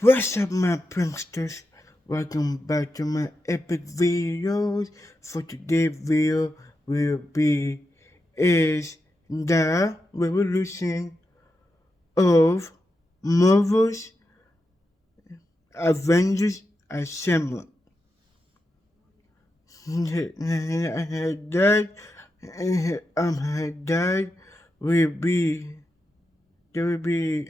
What's up, my pranksters? Welcome back to my epic videos. For today's video will be is the revolution of Marvel's Avengers Assemble. That will be there will be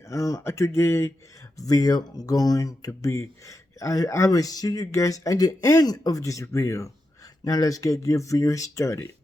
today video going to be. I will see you guys at the end of this video. Now let's get your video started.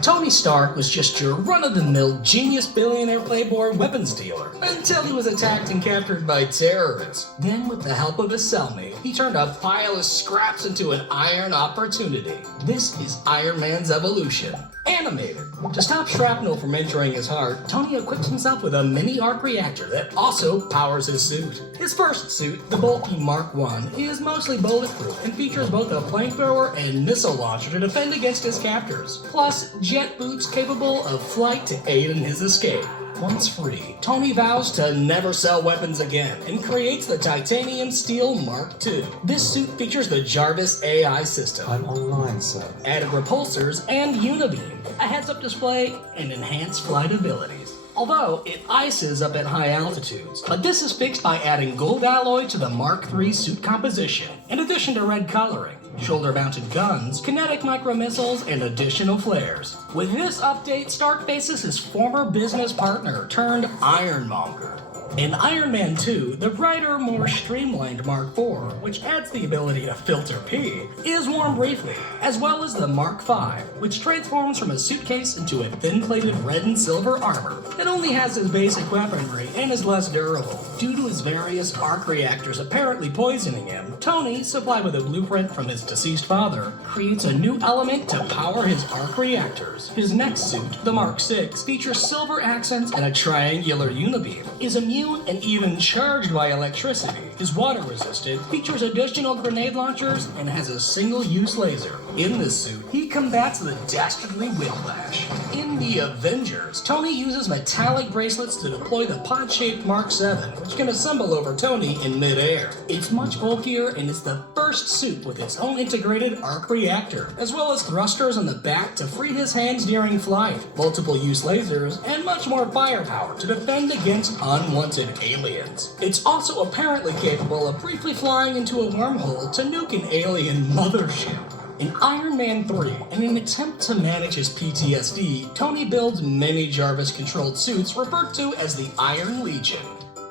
Tony Stark was just your run-of-the-mill genius billionaire playboy weapons dealer until he was attacked and captured by terrorists. Then, with the help of his cellmate, he turned a pile of scraps into an iron opportunity. This is Iron Man's evolution, animated. To stop shrapnel from entering his heart, Tony equips himself with a mini arc reactor that also powers his suit. His first suit, the bulky Mark I, is mostly bulletproof and features both a flamethrower and missile launcher to defend against his captors, plus jet boots capable of flight to aid in his escape. Once free, Tony vows to never sell weapons again and creates the Titanium Steel Mark II. This suit features the Jarvis AI system. I'm online, sir. Added repulsors and Unibeam, a heads-up display, and enhanced flight abilities. Although it ices up at high altitudes, but this is fixed by adding gold alloy to the Mark III suit composition, in addition to red coloring, shoulder-mounted guns, kinetic micro-missiles, and additional flares. With this update, Stark faces his former business partner turned Ironmonger. In Iron Man 2, the brighter, more streamlined Mark IV, which adds the ability to filter pee, is worn briefly, as well as the Mark V, which transforms from a suitcase into a thin-plated red and silver armor that only has his basic weaponry and is less durable. Due to his various arc reactors apparently poisoning him, Tony, supplied with a blueprint from his deceased father, creates a new element to power his arc reactors. His next suit, the Mark VI, features silver accents and a triangular unibeam, is immune and even charged by electricity, is water-resistant, features additional grenade launchers, and has a single-use laser. In this suit, he combats the dastardly Whiplash. In the Avengers, Tony uses metallic bracelets to deploy the pod-shaped Mark VII, which can assemble over Tony in mid-air. It's much bulkier and is the first suit with its own integrated arc reactor, as well as thrusters on the back to free his hands during flight, multiple-use lasers, and much more firepower to defend against unwanted aliens. It's also apparently capable of briefly flying into a wormhole to nuke an alien mothership. In Iron Man 3, in an attempt to manage his PTSD, Tony builds many Jarvis-controlled suits referred to as the Iron Legion,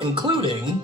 including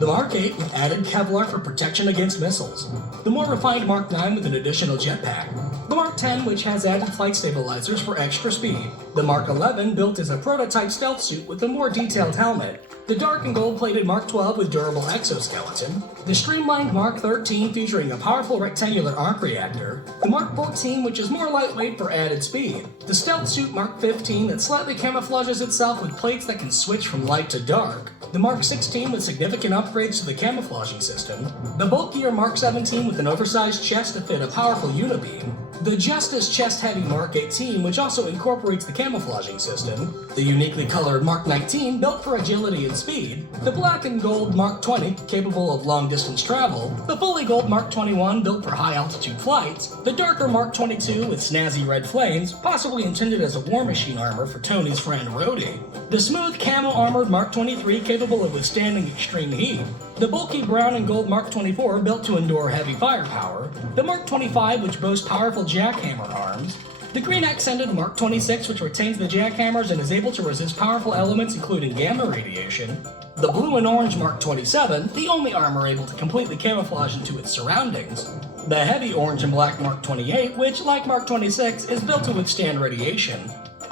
the Mark 8 with added Kevlar for protection against missiles, the more refined Mark 9 with an additional jetpack, the Mark 10 which has added flight stabilizers for extra speed, the Mark 11 built as a prototype stealth suit with a more detailed helmet, the dark and gold-plated Mark 12 with durable exoskeleton, the streamlined Mark 13 featuring a powerful rectangular arc reactor, the Mark 14 which is more lightweight for added speed, the stealth suit Mark 15 that slightly camouflages itself with plates that can switch from light to dark, the Mark 16 with significant upgrades to the camouflaging system, the bulkier Mark 17 with an oversized chest to fit a powerful unibeam, the just as chest-heavy Mark 18 which also incorporates the camouflaging system, the uniquely colored Mark 19 built for agility and speed, the black and gold Mark 20 capable of long-distance travel, the fully gold Mark 21 built for high-altitude flights, the darker Mark 22 with snazzy red flames, possibly intended as a war machine armor for Tony's friend Rhodey, the smooth camo-armored Mark 23 capable of withstanding extreme heat, the bulky brown and gold Mark 24 built to endure heavy firepower, the Mark 25 which boasts powerful jackhammer arms, the green accented Mark 26 which retains the jackhammers and is able to resist powerful elements including gamma radiation, the blue and orange Mark 27, the only armor able to completely camouflage into its surroundings, the heavy orange and black Mark 28 which, like Mark 26, is built to withstand radiation,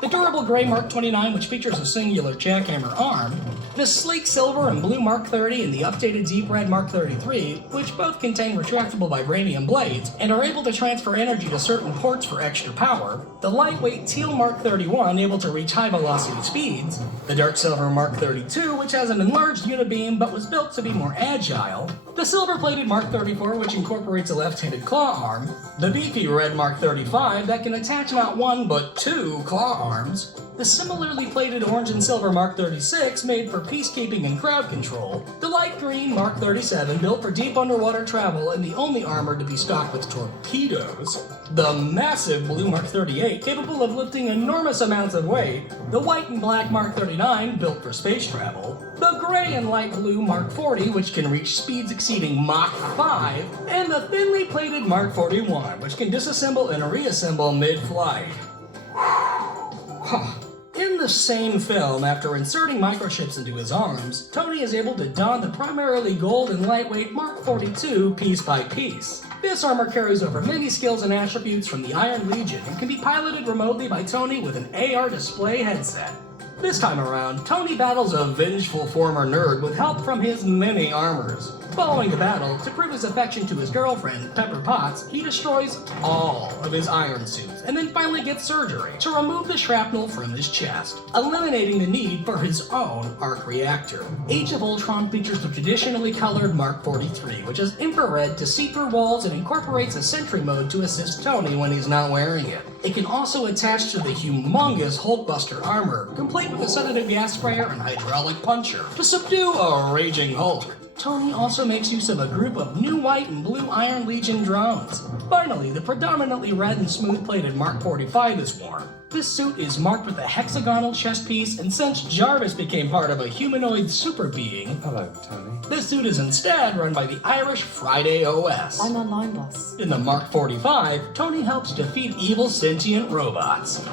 the durable gray Mark 29 which features a singular jackhammer arm, the sleek silver and blue Mark 30 and the updated deep red Mark 33, which both contain retractable vibranium blades and are able to transfer energy to certain ports for extra power, the lightweight teal Mark 31 able to reach high velocity speeds, the dark silver Mark 32 which has an enlarged unibeam but was built to be more agile, the silver-plated Mark 34 which incorporates a left-handed claw arm, the beefy red Mark 35 that can attach not one but two claw arms, the similarly plated orange and silver Mark 36 made for peacekeeping and crowd control, the light green Mark 37 built for deep underwater travel and the only armor to be stocked with torpedoes, the massive blue Mark 38 capable of lifting enormous amounts of weight, the white and black Mark 39 built for space travel, the gray and light blue Mark 40 which can reach speeds exceeding Mach 5, and the thinly plated Mark 41 which can disassemble and reassemble mid-flight. In the same film, after inserting microchips into his arms, Tony is able to don the primarily gold and lightweight Mark 42 piece by piece. This armor carries over many skills and attributes from the Iron Legion and can be piloted remotely by Tony with an AR display headset. This time around, Tony battles a vengeful former nerd with help from his many armors. Following the battle, to prove his affection to his girlfriend, Pepper Potts, he destroys all of his iron suits and then finally gets surgery to remove the shrapnel from his chest, eliminating the need for his own arc reactor. Age of Ultron features the traditionally colored Mark 43, which is infrared to see through walls and incorporates a sentry mode to assist Tony when he's not wearing it. It can also attach to the humongous Hulkbuster armor, complete with a sedative gas sprayer and hydraulic puncher, to subdue a raging Hulk. Tony also makes use of a group of new white and blue Iron Legion drones. Finally, the predominantly red and smooth-plated Mark 45 is worn. This suit is marked with a hexagonal chest piece, and since Jarvis became part of a humanoid super being, hello, Tony. this suit is instead run by the Irish Friday OS. I'm online, boss. In the Mark 45, Tony helps defeat evil sentient robots,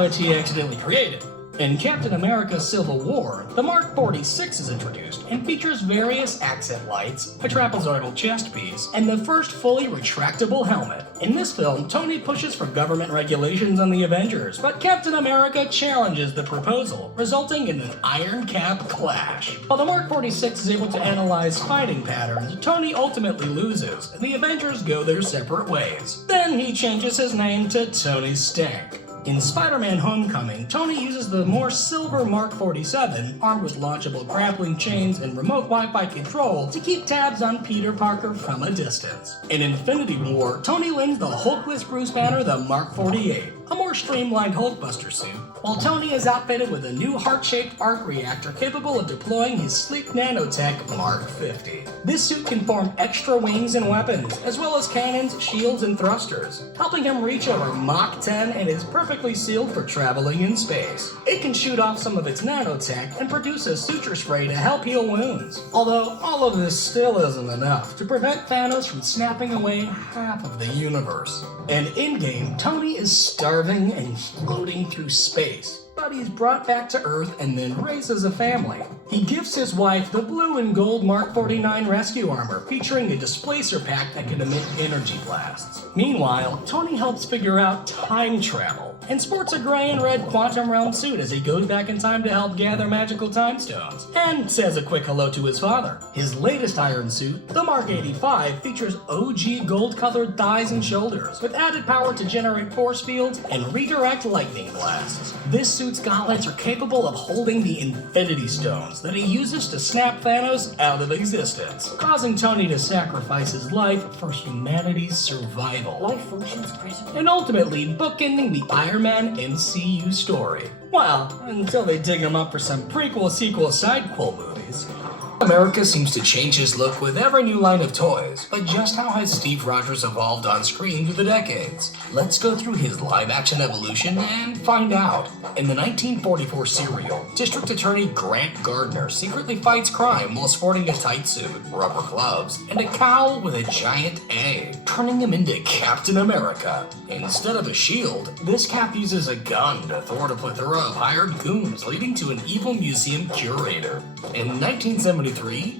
which he accidentally created. In Captain America Civil War, the Mark 46 is introduced and features various accent lights, a trapezoidal chest piece, and the first fully retractable helmet. In this film, Tony pushes for government regulations on the Avengers, but Captain America challenges the proposal, resulting in an Iron Cap clash. While the Mark 46 is able to analyze fighting patterns, Tony ultimately loses, and the Avengers go their separate ways. Then he changes his name to Tony Stank. In Spider-Man Homecoming, Tony uses the more silver Mark 47, armed with launchable grappling chains and remote Wi-Fi control, to keep tabs on Peter Parker from a distance. In Infinity War, Tony lends the Hulkless Bruce Banner the Mark 48, a more streamlined Hulkbuster suit, while Tony is outfitted with a new heart-shaped arc reactor capable of deploying his sleek nanotech Mark 50. This suit can form extra wings and weapons, as well as cannons, shields, and thrusters, helping him reach over Mach 10 and is perfectly sealed for traveling in space. It can shoot off some of its nanotech and produce a suture spray to help heal wounds, although all of this still isn't enough to prevent Thanos from snapping away half of the universe. And in-game, Tony is starving and floating through space, but he's brought back to Earth and then raises a family. He gifts his wife the blue and gold Mark 49 rescue armor, featuring a displacer pack that can emit energy blasts. Meanwhile, Tony helps figure out time travel, and sports a gray and red Quantum Realm suit as he goes back in time to help gather magical time stones, and says a quick hello to his father. His latest iron suit, the Mark 85, features OG gold-colored thighs and shoulders, with added power to generate force fields and redirect lightning blasts. This suit's gauntlets are capable of holding the Infinity Stones that he uses to snap Thanos out of existence, causing Tony to sacrifice his life for humanity's survival. Life functions critical. And ultimately bookending the Iron Man MCU story. Well, until they dig him up for some prequel-sequel sidequel movies. America seems to change his look with every new line of toys, but just how has Steve Rogers evolved on screen through the decades? Let's go through his live-action evolution and find out. In the 1944 serial, District Attorney Grant Gardner secretly fights crime while sporting a tight suit, rubber gloves, and a cowl with a giant A, turning him into Captain America. Instead of a shield, this cap uses a gun to thwart a plethora of hired goons, leading to an evil museum curator. In 1973,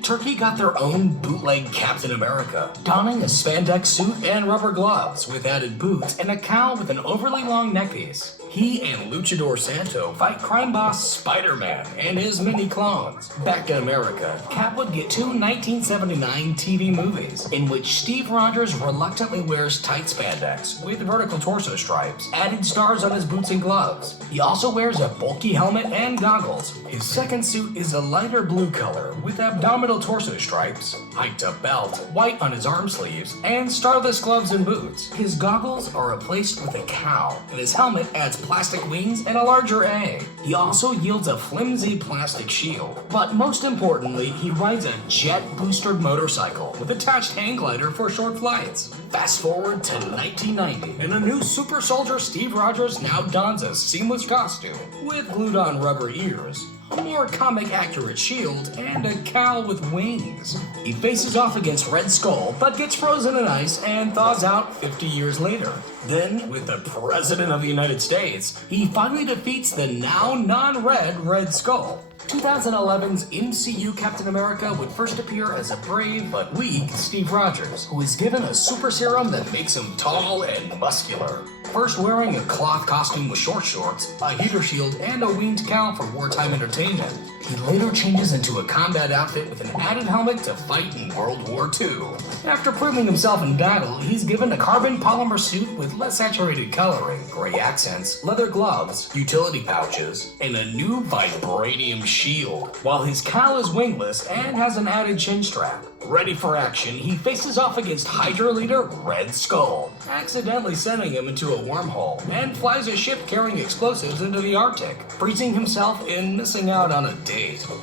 Turkey got their own bootleg Captain America, donning a spandex suit and rubber gloves with added boots and a cowl with an overly long neckpiece. He and Luchador Santo fight crime boss Spiderman and his mini clones. Back in America, Cap would get two 1979 TV movies, in which Steve Rogers reluctantly wears tight spandex with vertical torso stripes, added stars on his boots and gloves. He also wears a bulky helmet and goggles. His second suit is a lighter blue color with abdominal torso stripes, hiked up belt, white on his arm sleeves, and starless gloves and boots. His goggles are replaced with a cowl, and his helmet adds plastic wings and a larger A. He also yields a flimsy plastic shield. But most importantly, he rides a jet-boosted motorcycle with attached hang glider for short flights. Fast forward to 1990, and a new super soldier Steve Rogers now dons a seamless costume with glued-on rubber ears, a more comic-accurate shield, and a cowl with wings. He faces off against Red Skull, but gets frozen in ice and thaws out 50 years later. Then, with the President of the United States, he finally defeats the now non-red Red Skull. 2011's MCU Captain America would first appear as a brave but weak Steve Rogers, who is given a super serum that makes him tall and muscular. First wearing a cloth costume with short shorts, a heater shield, and a winged cowl for wartime entertainment, he later changes into a combat outfit with an added helmet to fight in World War II. After proving himself in battle, he's given a carbon polymer suit with less saturated coloring, gray accents, leather gloves, utility pouches, and a new vibranium shield, while his cowl is wingless and has an added chin strap. Ready for action, he faces off against Hydra leader Red Skull, accidentally sending him into a wormhole, and flies a ship carrying explosives into the Arctic, freezing himself and missing out on a date.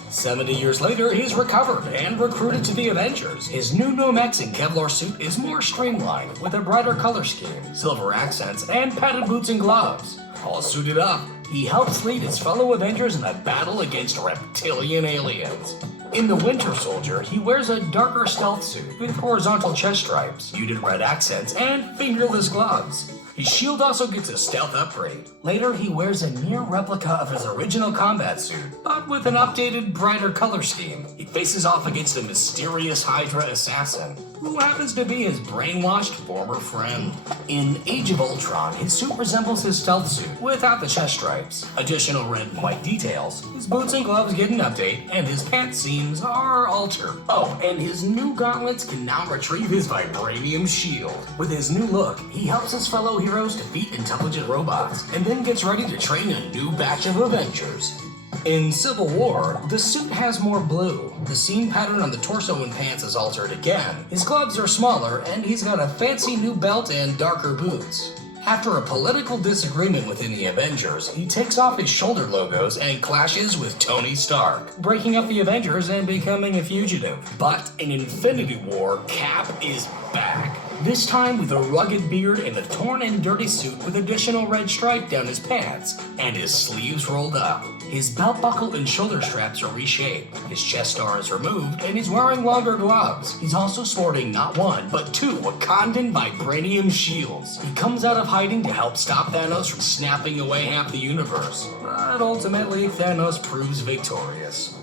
70 years later, he's recovered and recruited to the Avengers. His new Nomex and Kevlar suit is more streamlined, with a brighter color scheme, silver accents, and padded boots and gloves. All suited up, he helps lead his fellow Avengers in a battle against reptilian aliens. In The Winter Soldier, he wears a darker stealth suit with horizontal chest stripes, muted red accents, and fingerless gloves. His shield also gets a stealth upgrade. Later, he wears a near replica of his original combat suit, but with an updated, brighter color scheme. He faces off against a mysterious Hydra assassin, who happens to be his brainwashed former friend. In Age of Ultron, his suit resembles his stealth suit, without the chest stripes. Additional red and white details, his boots and gloves get an update, and his pants seams are altered. Oh, and his new gauntlets can now retrieve his vibranium shield. With his new look, he helps his fellow heroes defeat intelligent robots, and then gets ready to train a new batch of Avengers. In Civil War, the suit has more blue. The seam pattern on the torso and pants is altered again. His gloves are smaller, and he's got a fancy new belt and darker boots. After a political disagreement within the Avengers, he takes off his shoulder logos and clashes with Tony Stark, breaking up the Avengers and becoming a fugitive. But in Infinity War, Cap is back. This time with a rugged beard and a torn and dirty suit with additional red stripe down his pants, and his sleeves rolled up. His belt buckle and shoulder straps are reshaped, his chest star is removed, and he's wearing longer gloves. He's also sporting not one, but two Wakandan vibranium shields. He comes out of hiding to help stop Thanos from snapping away half the universe, but ultimately Thanos proves victorious.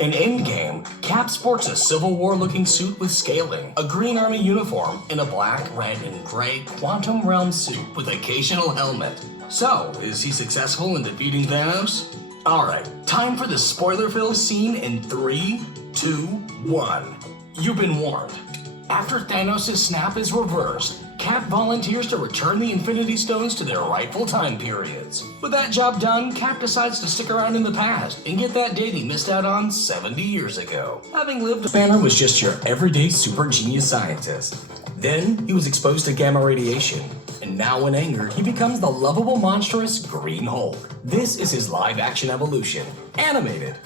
In Endgame, Cap sports a Civil War-looking suit with scaling, a Green Army uniform, and a black, red, and gray Quantum Realm suit with occasional helmet. So, is he successful in defeating Thanos? Alright, time for the spoiler-filled scene in 3, 2, 1. You've been warned. After Thanos' snap is reversed, Cap volunteers to return the Infinity Stones to their rightful time periods. With that job done, Cap decides to stick around in the past and get that date he missed out on 70 years ago. Having lived, Banner was just your everyday super genius scientist. Then, he was exposed to gamma radiation, and now in anger, he becomes the lovable monstrous Green Hulk. This is his live-action evolution, animated.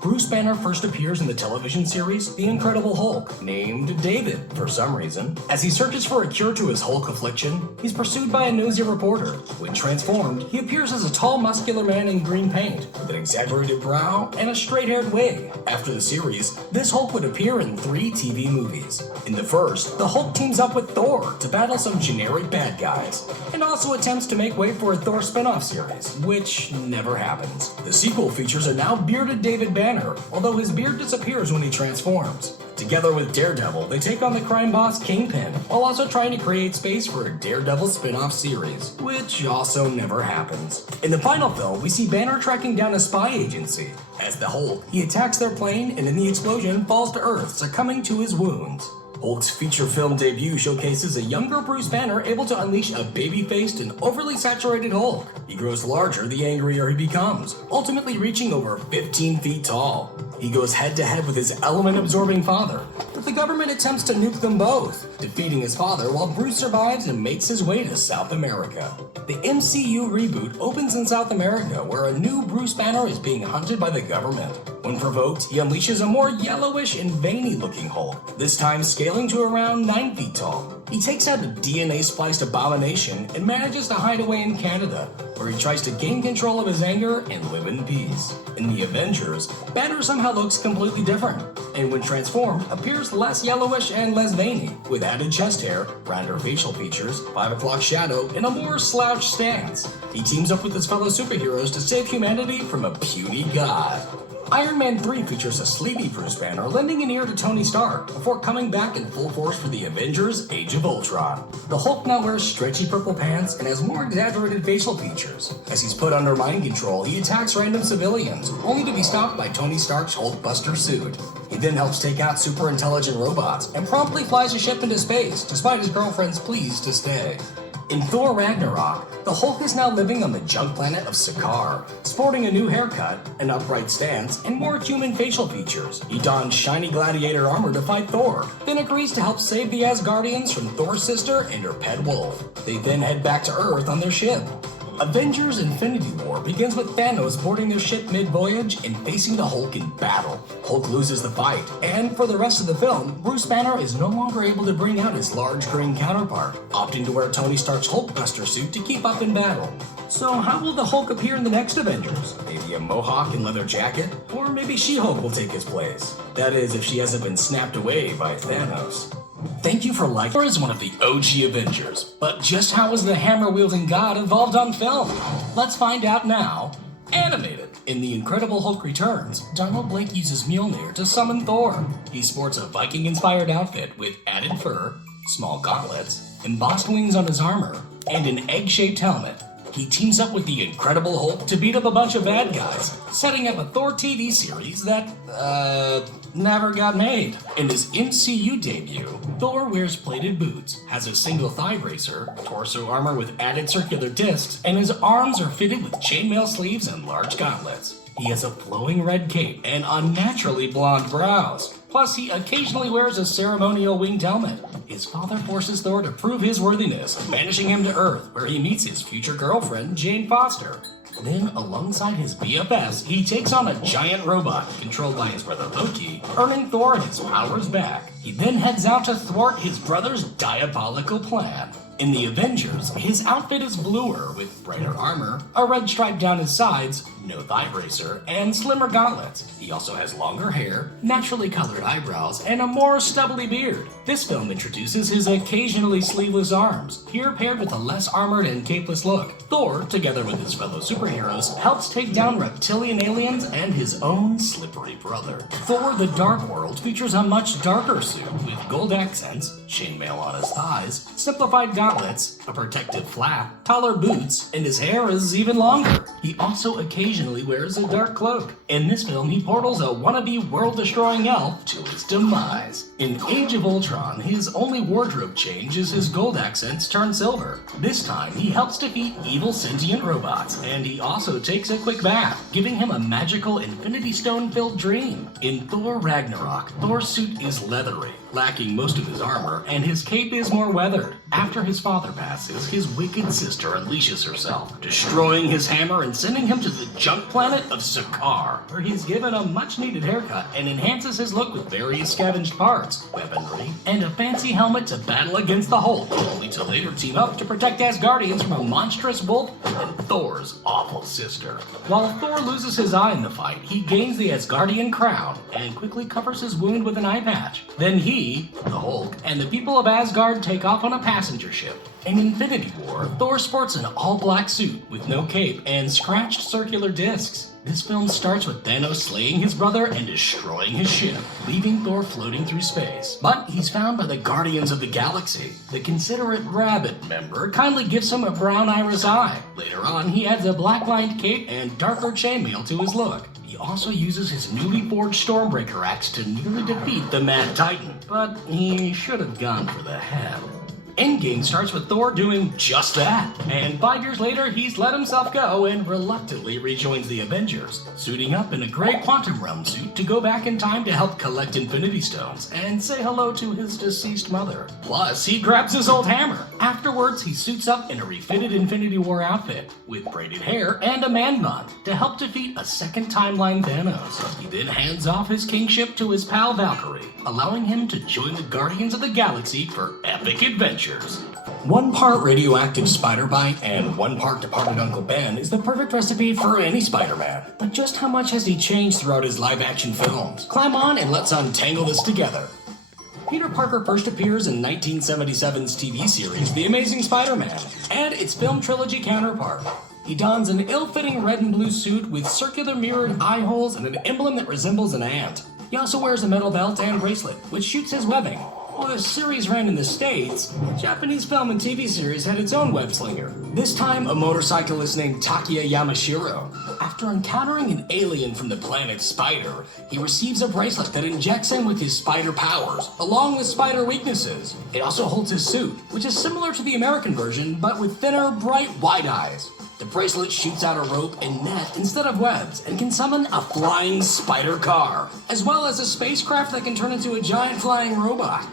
Bruce Banner first appears in the television series The Incredible Hulk, named David for some reason. As he searches for a cure to his Hulk affliction, he's pursued by a nosy reporter. When transformed, he appears as a tall, muscular man in green paint, with an exaggerated brow and a straight-haired wig. After the series, this Hulk would appear in 3 TV movies. In the first, the Hulk teams up with Thor to battle some generic bad guys, and also attempts to make way for a Thor spin-off series, which never happens. The sequel features a now bearded David Banner, although his beard disappears when he transforms. Together with Daredevil, they take on the crime boss Kingpin, while also trying to create space for a Daredevil spin-off series, which also never happens. In the final film, we see Banner tracking down a spy agency. As the Hulk, he attacks their plane and in the explosion falls to Earth, succumbing to his wounds. Hulk's feature film debut showcases a younger Bruce Banner able to unleash a baby-faced and overly saturated Hulk. He grows larger the angrier he becomes, ultimately reaching over 15 feet tall. He goes head-to-head with his element-absorbing father, the but the government attempts to nuke them both, defeating his father while Bruce survives and makes his way to South America. The MCU reboot opens in South America, where a new Bruce Banner is being hunted by the government. When provoked, he unleashes a more yellowish and veiny-looking Hulk, this time scaling to around 9 feet tall. He takes out a DNA-spliced abomination and manages to hide away in Canada, where he tries to gain control of his anger and live in peace. In the Avengers, Banner somehow looks completely different, and when transformed, appears less yellowish and less veiny, with added chest hair, rounder facial features, 5 o'clock shadow, and a more slouched stance. He teams up with his fellow superheroes to save humanity from a puny god. Iron Man 3 features a sleepy Bruce Banner lending an ear to Tony Stark before coming back in full force for the Avengers Age of Ultron. The Hulk now wears stretchy purple pants and has more exaggerated facial features. As he's put under mind control, he attacks random civilians, only to be stopped by Tony Stark's Hulkbuster suit. He then helps take out super intelligent robots and promptly flies a ship into space, despite his girlfriend's pleas to stay. In Thor Ragnarok, the Hulk is now living on the junk planet of Sakaar, sporting a new haircut, an upright stance, and more human facial features. He dons shiny gladiator armor to fight Thor, then agrees to help save the Asgardians from Thor's sister and her pet wolf. They then head back to Earth on their ship. Avengers Infinity War begins with Thanos boarding their ship mid-voyage and facing the Hulk in battle. Hulk loses the fight, and for the rest of the film, Bruce Banner is no longer able to bring out his large green counterpart, opting to wear Tony Stark's Hulkbuster suit to keep up in battle. So how will the Hulk appear in the next Avengers? Maybe a mohawk and leather jacket? Or maybe She-Hulk will take his place. That is, if she hasn't been snapped away by Thanos. Thank you for liking. Thor is one of the OG Avengers, but just how was the hammer-wielding god evolved on film? Let's find out now. Animated. In The Incredible Hulk Returns, Donald Blake uses Mjolnir to summon Thor. He sports a Viking-inspired outfit with added fur, small gauntlets, embossed wings on his armor, and an egg-shaped helmet. He teams up with the Incredible Hulk to beat up a bunch of bad guys, setting up a Thor TV series that, never got made. In his MCU debut, Thor wears plated boots, has a single thigh bracer, torso armor with added circular discs, and his arms are fitted with chainmail sleeves and large gauntlets. He has a flowing red cape and unnaturally blonde brows. Plus, he occasionally wears a ceremonial winged helmet. His father forces Thor to prove his worthiness, banishing him to Earth, where he meets his future girlfriend, Jane Foster. Then, alongside his BFFs, he takes on a giant robot controlled by his brother Loki, earning Thor his powers back. He then heads out to thwart his brother's diabolical plan. In the Avengers, his outfit is bluer with brighter armor, a red stripe down his sides, no thigh bracer, and slimmer gauntlets. He also has longer hair, naturally colored eyebrows, and a more stubbly beard. This film introduces his occasionally sleeveless arms, here paired with a less armored and capeless look. Thor, together with his fellow superheroes, helps take down reptilian aliens and his own slippery brother. Thor: The Dark World features a much darker suit with gold accents, chainmail on his thighs, simplified gauntlets, a protective flap, taller boots, and his hair is even longer. He also occasionally wears a dark cloak. In this film, he portals a wannabe world-destroying elf to his demise. In Age of Ultron, his only wardrobe change is his gold accents turn silver. This time, he helps defeat evil sentient robots, and he also takes a quick bath, giving him a magical Infinity Stone-filled dream. In Thor Ragnarok, Thor's suit is leathery, lacking most of his armor, and his cape is more weathered. After his father passes, his wicked sister unleashes herself, destroying his hammer and sending him to the junk planet of Sakaar, where he's given a much-needed haircut and enhances his look with various scavenged parts, weaponry, and a fancy helmet to battle against the Hulk, only to later team up to protect Asgardians from a monstrous wolf and Thor's awful sister. While Thor loses his eye in the fight, he gains the Asgardian crown and quickly covers his wound with an eye patch. Then he, the Hulk, and the people of Asgard take off on a passenger ship. In Infinity War, Thor sports an all-black suit with no cape and scratched circular discs. This film starts with Thanos slaying his brother and destroying his ship, leaving Thor floating through space. But he's found by the Guardians of the Galaxy. The considerate Rabbit member kindly gives him a brown iris eye. Later on, he adds a black-lined cape and darker chainmail to his look. He also uses his newly forged Stormbreaker axe to nearly defeat the Mad Titan, but he should have gone for the head. Endgame starts with Thor doing just that. And 5 years later, he's let himself go and reluctantly rejoins the Avengers, suiting up in a gray quantum realm suit to go back in time to help collect Infinity Stones and say hello to his deceased mother. Plus, he grabs his old hammer. Afterwards, he suits up in a refitted Infinity War outfit with braided hair and a man bun to help defeat a second timeline Thanos. He then hands off his kingship to his pal Valkyrie, allowing him to join the Guardians of the Galaxy for epic adventures. 1 part radioactive spider bite and 1 part departed Uncle Ben is the perfect recipe for any Spider-Man. But just how much has he changed throughout his live-action films? Climb on and let's untangle this together. Peter Parker first appears in 1977's TV series The Amazing Spider-Man and its film trilogy counterpart. He dons an ill-fitting red and blue suit with circular mirrored eye holes and an emblem that resembles an ant. He also wears a metal belt and bracelet, which shoots his webbing. While the series ran in the States, the Japanese film and TV series had its own web slinger. This time, a motorcyclist named Takia Yamashiro. After encountering an alien from the planet Spider, he receives a bracelet that injects him with his spider powers, along with spider weaknesses. It also holds his suit, which is similar to the American version, but with thinner, bright, wide eyes. The bracelet shoots out a rope and net instead of webs and can summon a flying spider car, as well as a spacecraft that can turn into a giant flying robot.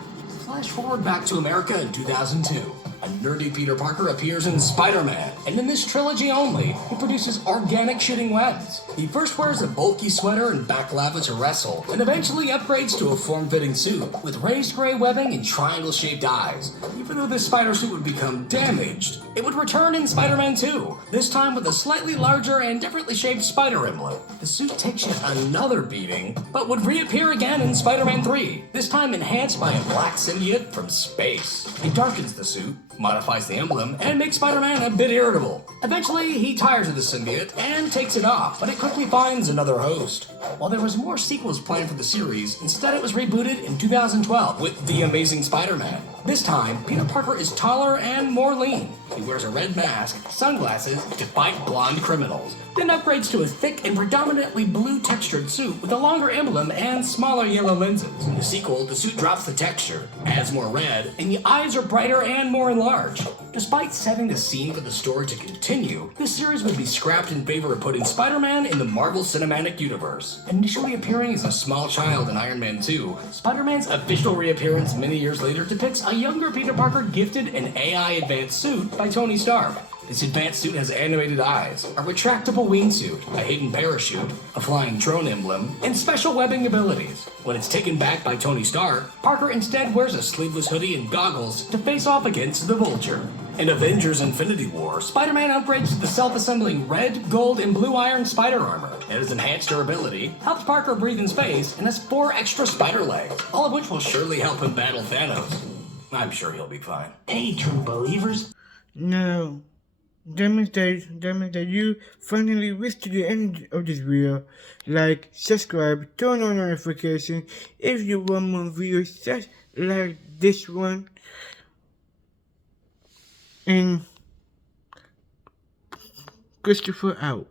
Flash forward back to America in 2002. A nerdy Peter Parker appears in Spider-Man, and in this trilogy only, he produces organic shooting webs. He first wears a bulky sweater and balaclava to wrestle, and eventually upgrades to a form-fitting suit with raised gray webbing and triangle-shaped eyes. Even though this spider suit would become damaged, it would return in Spider-Man 2, this time with a slightly larger and differently shaped spider emblem. The suit takes yet another beating, but would reappear again in Spider-Man 3, this time enhanced by a black symbiote from space. It darkens the suit, modifies the emblem, and makes Spider-Man a bit irritable. Eventually, he tires of the symbiote and takes it off, but it quickly finds another host. While there was more sequels planned for the series, instead it was rebooted in 2012 with The Amazing Spider-Man. This time, Peter Parker is taller and more lean. He wears a red mask, sunglasses to fight blonde criminals, then upgrades to a thick and predominantly blue textured suit with a longer emblem and smaller yellow lenses. In the sequel, the suit drops the texture, adds more red, and the eyes are brighter and more enlarged. Despite setting the scene for the story to continue, this series would be scrapped in favor of putting Spider-Man in the Marvel Cinematic Universe. Initially appearing as a small child in Iron Man 2, Spider-Man's official reappearance many years later depicts a younger Peter Parker gifted an AI advanced suit by Tony Stark. This advanced suit has animated eyes, a retractable wingsuit, a hidden parachute, a flying drone emblem, and special webbing abilities. When it's taken back by Tony Stark, Parker instead wears a sleeveless hoodie and goggles to face off against the Vulture. In Avengers Infinity War, Spider-Man upgrades to the self-assembling red, gold, and blue iron spider armor. It has enhanced durability, helps Parker breathe in space, and has 4 extra spider legs, all of which will surely help him battle Thanos. I'm sure he'll be fine. Hey, true believers. No. That you finally reached to the end of this video. Like, subscribe, turn on notifications if you want more videos just like this one. And Christopher out.